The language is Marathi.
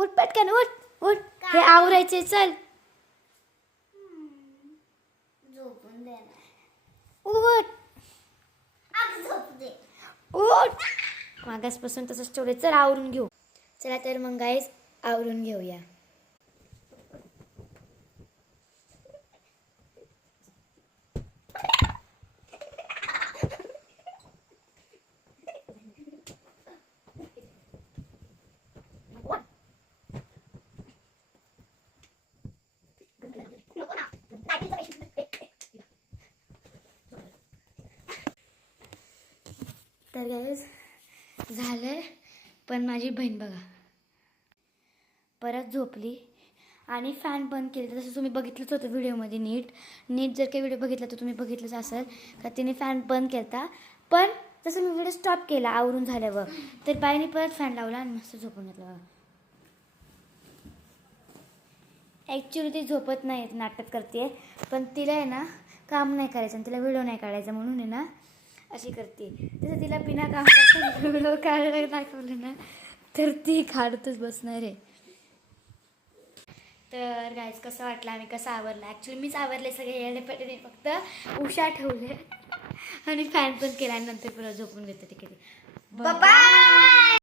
उठ पटकन उठ उठ हे आवरायचे चल झोपून दे ना. उठ अगं झोप दे. उठ मागासपासून तसंच ठेवले चल आवरून घेऊ चला तर मग गाईज आवरून घेऊया तर गाईज झालंय पण माझी बहीण बघा परत झोपली आणि फॅन बंद केली जसं तुम्ही बघितलंच होतं व्हिडिओमध्ये नीट जर काही व्हिडिओ बघितला तर तुम्ही बघितलंच असेल का तिने फॅन बंद केला पण जसं मी व्हिडिओ स्टॉप केला आवरून झाल्यावर तर बाईने परत फॅन लावला आणि मस्त झोपून घेतलं ॲक्च्युली ती झोपत नाही नाटक करते पण तिला आहे ना काम नाही करायचं आणि तिला व्हिडिओ नाही काढायचा म्हणून आहे ना अशी करते तसं तिला बिना काम करता व्हिडिओ काढायला दाखवलं ना तर ती काढतच बसणार आहे तर गाईज कसं वाटलं आम्ही कसं आवरलं ॲक्च्युली मीच आवरले सगळे येण्यापटीने फक्त उशा ठेवले आणि फॅन पण केला आणि नंतर परत झोपून घेते तिकडे बाय